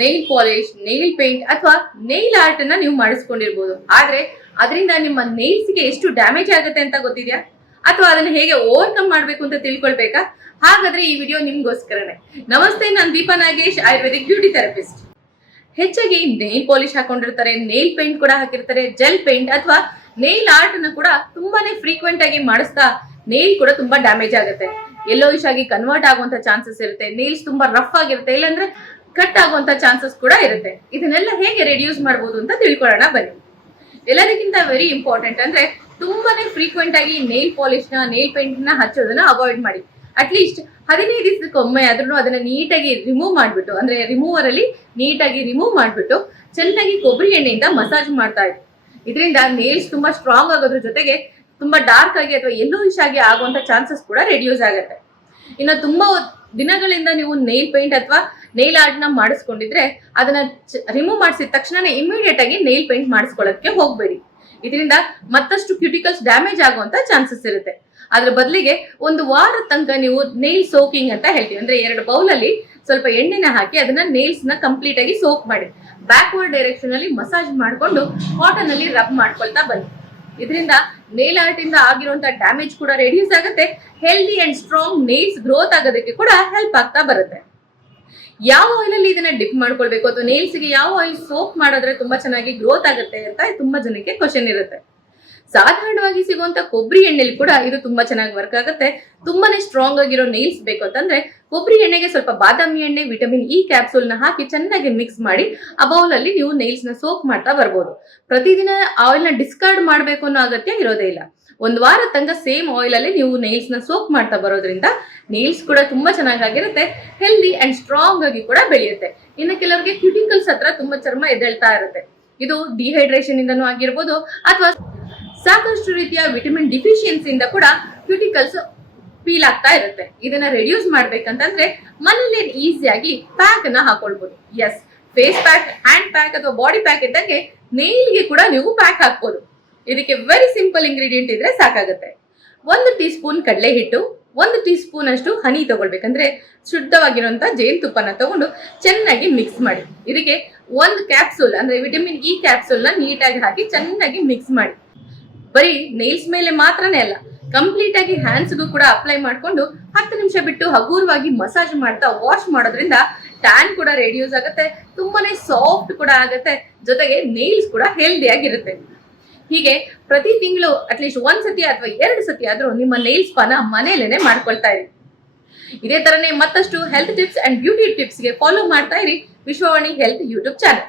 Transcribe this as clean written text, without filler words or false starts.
Nail polish, Nile paint ಅಥವಾ Nile art ಅನ್ನ ನೀವು ಮಾಡಿಸ್ಕೊಂಡಿರ್ಬೋದು. ಆದ್ರೆ ಅದರಿಂದ ನಿಮ್ಮ ನೈಲ್ಸ್ಗೆ ಎಷ್ಟು ಡ್ಯಾಮೇಜ್ ಆಗುತ್ತೆ ಅಂತ ಗೊತ್ತಿದ್ಯಾ? ಅಥವಾ ಅದನ್ನ ಹೇಗೆ ಓವರ್ಕಮ್ ಮಾಡ್ಬೇಕು ಅಂತ ತಿಳ್ಕೊಳ್ಬೇಕಾ? ಹಾಗಾದ್ರೆ ಈ ವಿಡಿಯೋ ನಿಮ್ಗೋಸ್ಕರನೇ. ನಮಸ್ತೆ, ನಾನು ದೀಪಾ ನಾಗೇಶ್, ಆಯುರ್ವೇದಿಕ್ ಬ್ಯೂಟಿ ಥೆರಪಿಸ್ಟ್. ಹೆಚ್ಚಾಗಿ ನೈಲ್ ಪಾಲಿಶ್ ಹಾಕೊಂಡಿರ್ತಾರೆ, ನೈಲ್ ಪೇಂಟ್ ಕೂಡ ಹಾಕಿರ್ತಾರೆ, ಜೆಲ್ ಪೇಂಟ್ ಅಥವಾ ನೈಲ್ ಆರ್ಟ್ ಅನ್ನು ಕೂಡ ತುಂಬಾನೇ ಫ್ರೀಕ್ವೆಂಟ್ ಆಗಿ ಮಾಡಿಸ್ತಾ ನೈಲ್ ಕೂಡ ತುಂಬಾ ಡ್ಯಾಮೇಜ್ ಆಗುತ್ತೆ. ಯೆಲ್ಲೋಯಿಶ್ ಆಗಿ ಕನ್ವರ್ಟ್ ಆಗುವಂತ ಚಾನ್ಸಸ್ ಇರುತ್ತೆ. ನೈಲ್ಸ್ ತುಂಬಾ ರಫ್ ಆಗಿರುತ್ತೆ, ಇಲ್ಲಾಂದ್ರೆ ಕಟ್ ಆಗುವಂತ ಚಾನ್ಸಸ್ ಕೂಡ ಇರುತ್ತೆ. ಇದನ್ನೆಲ್ಲ ಹೇಗೆ ರೆಡ್ಯೂಸ್ ಮಾಡಬಹುದು ಅಂತ ತಿಳ್ಕೊಳ್ಳೋಣ ಬನ್ನಿ. ಎಲ್ಲದಕ್ಕಿಂತ ವೆರಿ ಇಂಪಾರ್ಟೆಂಟ್ ಅಂದ್ರೆ ತುಂಬಾನೇ ಫ್ರೀಕ್ವೆಂಟ್ ಆಗಿ ನೈಲ್ ಪಾಲಿಶ್ ನ, ನೈಲ್ ಪೇಂಟ್ ನ ಹಚ್ಚೋದನ್ನ ಅವಾಯ್ಡ್ ಮಾಡಿ. ಅಟ್ಲೀಸ್ಟ್ 15 ದಿವಸಕ್ಕೊಮ್ಮೆ ಆದ್ರೂ ಅದನ್ನ ನೀಟಾಗಿ ರಿಮೂವ್ ಮಾಡ್ಬಿಟ್ಟು, ಅಂದ್ರೆ ರಿಮೂವರ್ ಅಲ್ಲಿ ನೀಟಾಗಿ ರಿಮೂವ್ ಮಾಡ್ಬಿಟ್ಟು ಚೆನ್ನಾಗಿ ಕೊಬ್ಬರಿ ಎಣ್ಣೆಯಿಂದ ಮಸಾಜ್ ಮಾಡ್ತಾ ಇದ್ರು. ಇದರಿಂದ ನೇಲ್ಸ್ ತುಂಬಾ ಸ್ಟ್ರಾಂಗ್ ಆಗೋದ್ರ ಜೊತೆಗೆ ತುಂಬಾ ಡಾರ್ಕ್ ಆಗಿ ಅಥವಾ ಯೆಲ್ಲೋಯಿಶ್ ಆಗಿ ಆಗುವಂತ ಚಾನ್ಸಸ್ ಕೂಡ ರೆಡ್ಯೂಸ್ ಆಗುತ್ತೆ. ಇನ್ನು ತುಂಬಾ ದಿನಗಳಿಂದ ನೀವು ನೈಲ್ ಪೇಂಟ್ ಅಥವಾ ನೈಲ್ ಆರ್ಟ್ ನ ಮಾಡಿಸ್ಕೊಂಡಿದ್ರೆ ಅದನ್ನ ರಿಮೂವ್ ಮಾಡಿಸಿದ ತಕ್ಷಣ ಇಮಿಡಿಯೇಟ್ ಆಗಿ ನೈಲ್ ಪೇಂಟ್ ಮಾಡಿಸ್ಕೊಳ್ಳೋಕೆ ಹೋಗ್ಬೇಡಿ. ಇದರಿಂದ ಮತ್ತಷ್ಟು ಕ್ಯೂಟಿಕಲ್ಸ್ ಡ್ಯಾಮೇಜ್ ಆಗುವಂತ ಚಾನ್ಸಸ್ ಇರುತ್ತೆ. ಅದ್ರ ಬದಲಿಗೆ ಒಂದು ವಾರದ ತನಕ ನೀವು ನೈಲ್ ಸೋಕಿಂಗ್ ಅಂತ ಹೇಳ್ತೀವಿ, ಅಂದ್ರೆ 2 ಬೌಲ್ ಅಲ್ಲಿ ಸ್ವಲ್ಪ ಎಣ್ಣೆನ ಹಾಕಿ ಅದನ್ನ ನೇಲ್ಸ್ ನ ಕಂಪ್ಲೀಟ್ ಆಗಿ ಸೋಕ್ ಮಾಡಿ ಬ್ಯಾಕ್ವರ್ಡ್ ಡೈರೆಕ್ಷನ್ ಅಲ್ಲಿ ಮಸಾಜ್ ಮಾಡಿಕೊಂಡು ಕಾಟನ್ ಅಲ್ಲಿ ರಬ್ ಮಾಡ್ಕೊಳ್ತಾ ಬನ್ನಿ. ಇದರಿಂದ ನೇಲ್ ಆರ್ಟ್ ಇಂದ ಆಗಿರುವಂತ ಡ್ಯಾಮೇಜ್ ಕೂಡ ರೆಡ್ಯೂಸ್ ಆಗುತ್ತೆ. Healthy and strong nails growth ಆಗೋದಕ್ಕೆ ಕೂಡ ಹೆಲ್ಪ್ ಆಗ್ತಾ ಬರುತ್ತೆ. ಯಾವ ಆಯಿಲ್ ಅಲ್ಲಿ ಇದನ್ನ ಡಿಪ್ ಮಾಡ್ಕೊಳ್ಬೇಕು ಅಥವಾ ನೇಲ್ಸ್ ಗೆ ಯಾವ ಆಯಿಲ್ ಸೋಪ್ ಮಾಡಿದ್ರೆ ತುಂಬಾ ಚೆನ್ನಾಗಿ ಗ್ರೋತ್ ಆಗುತ್ತೆ ಅಂತ ತುಂಬಾ ಜನಕ್ಕೆ ಕ್ವಶನ್ ಇರುತ್ತೆ. ಸಾಧಾರಣವಾಗಿ ಸಿಗುವಂತ ಕೊಬ್ಬರಿ ಎಣ್ಣೆಲಿ ಕೂಡ ಇದು ತುಂಬಾ ಚೆನ್ನಾಗಿ ವರ್ಕ್ ಆಗುತ್ತೆ. ತುಂಬಾನೇ ಸ್ಟ್ರಾಂಗ್ ಆಗಿರೋ ನೇಲ್ಸ್ ಬೇಕು ಅಂತಂದ್ರೆ ಕೊಬ್ಬರಿ ಎಣ್ಣೆಗೆ ಸ್ವಲ್ಪ ಬಾದಾಮಿ ಎಣ್ಣೆ, ವಿಟಮಿನ್ ಇ ಕ್ಯಾಪ್ಸೂಲ್ ನ ಹಾಕಿ ಚೆನ್ನಾಗಿ ಮಿಕ್ಸ್ ಮಾಡಿ ಆ ಬೌಲ್ ಅಲ್ಲಿ ನೀವು ನೇಲ್ಸ್ ನ ಸೋಪ್ ಮಾಡ್ತಾ ಬರ್ಬೋದು. ಪ್ರತಿದಿನ ಆಯಿಲ್ ನ ಡಿಸ್ಕಾರ್ಡ್ ಮಾಡ್ಬೇಕು ಅನ್ನೋ ಅಗತ್ಯ ಇರೋದೇ ಇಲ್ಲ. ಒಂದು ವಾರ ತನಕ ಸೇಮ್ ಆಯಿಲ್ ಅಲ್ಲಿ ನೀವು ನೇಲ್ಸ್ ನ ಸೋಪ್ ಮಾಡ್ತಾ ಬರೋದ್ರಿಂದ ನೇಲ್ಸ್ ಕೂಡ ತುಂಬಾ ಚೆನ್ನಾಗಿರುತ್ತೆ, ಹೆಲ್ದಿ ಅಂಡ್ ಸ್ಟ್ರಾಂಗ್ ಆಗಿ ಕೂಡ ಬೆಳೆಯುತ್ತೆ. ಇನ್ನು ಕೆಲವರಿಗೆ ಕ್ಯೂಟಿಕಲ್ಸ್ ಹತ್ರ ತುಂಬಾ ಚರ್ಮ ಎದ್ದೇಳ್ತಾ ಇರುತ್ತೆ. ಇದು ಡಿಹೈಡ್ರೇಷನ್ ಇಂದನೂ ಆಗಿರ್ಬೋದು ಅಥವಾ ಸಾಕಷ್ಟು ರೀತಿಯ ವಿಟಮಿನ್ ಡಿಫಿಷಿಯನ್ಸಿ ಇಂದ ಕೂಡ ಕ್ಯೂಟಿಕಲ್ಸ್ ಫೀಲ್ ಆಗ್ತಾ ಇರುತ್ತೆ. ಇದನ್ನ ರೆಡ್ಯೂಸ್ ಮಾಡ್ಬೇಕಂತಂದ್ರೆ ಮನೇಲಿ ಈಸಿಯಾಗಿ ಪ್ಯಾಕ್ ಅನ್ನ ಹಾಕೊಳ್ಬಹುದು. Yes, face pack, hand pack ಅಥವಾ ಬಾಡಿ ಪ್ಯಾಕ್ ಇದ್ದಂಗೆ ನೇಲ್ಗೆ ಕೂಡ ನೀವು ಪ್ಯಾಕ್ ಹಾಕ್ಬೋದು. ಇದಕ್ಕೆ ವೆರಿ ಸಿಂಪಲ್ ಇಂಗ್ರೀಡಿಯೆಂಟ್ ಇದ್ರೆ ಸಾಕಾಗುತ್ತೆ. 1 ಟೀ ಸ್ಪೂನ್ ಕಡಲೆ ಹಿಟ್ಟು, 1 ಟೀ ಸ್ಪೂನ್ ಅಷ್ಟು ಹನಿ ತಗೊಳ್ಬೇಕಂದ್ರೆ ಶುದ್ಧವಾಗಿರುವಂತ ಜೇನುತುಪ್ಪನ ತಗೊಂಡು ಚೆನ್ನಾಗಿ ಮಿಕ್ಸ್ ಮಾಡಿ. ಇದಕ್ಕೆ 1 ಕ್ಯಾಪ್ಸೂಲ್ ಅಂದ್ರೆ ವಿಟಮಿನ್ ಇ ಕ್ಯಾಪ್ಸೂಲ್ ನ ನೀಟಾಗಿ ಹಾಕಿ ಚೆನ್ನಾಗಿ ಮಿಕ್ಸ್ ಮಾಡಿ. ಬರೀ ನೈಲ್ಸ್ ಮೇಲೆ ಮಾತ್ರನೇ ಅಲ್ಲ, ಕಂಪ್ಲೀಟ್ ಆಗಿ ಹ್ಯಾಂಡ್ಸ್ಗೂ ಕೂಡ ಅಪ್ಲೈ ಮಾಡ್ಕೊಂಡು 10 ನಿಮಿಷ ಬಿಟ್ಟು ಹಗುರವಾಗಿ ಮಸಾಜ್ ಮಾಡ್ತಾ ವಾಶ್ ಮಾಡೋದ್ರಿಂದ ಟ್ಯಾನ್ ಕೂಡ ರೆಡ್ಯೂಸ್ ಆಗುತ್ತೆ, ತುಂಬಾನೇ ಸಾಫ್ಟ್ ಕೂಡ ಆಗುತ್ತೆ, ಜೊತೆಗೆ ನೈಲ್ಸ್ ಕೂಡ ಹೆಲ್ದಿ ಆಗಿರುತ್ತೆ. ಹೀಗೆ ಪ್ರತಿ ತಿಂಗಳು ಅಟ್ಲೀಸ್ಟ್ 1 ಸತಿ ಅಥವಾ 2 ಸತಿ ಆದ್ರೂ ನಿಮ್ಮ ನೈಲ್ಸ್ ಪಾನ ಮನೆಯಲ್ಲೇನೆ ಮಾಡ್ಕೊಳ್ತಾ ಇರಿ. ಇದೇ ತರನೇ ಮತ್ತಷ್ಟು health tips and beauty tips ಗೆ ಫಾಲೋ ಮಾಡ್ತಾ ಇರಿ ವಿಶ್ವವಾಣಿ ಹೆಲ್ತ್ ಯೂಟ್ಯೂಬ್ ಚಾನಲ್.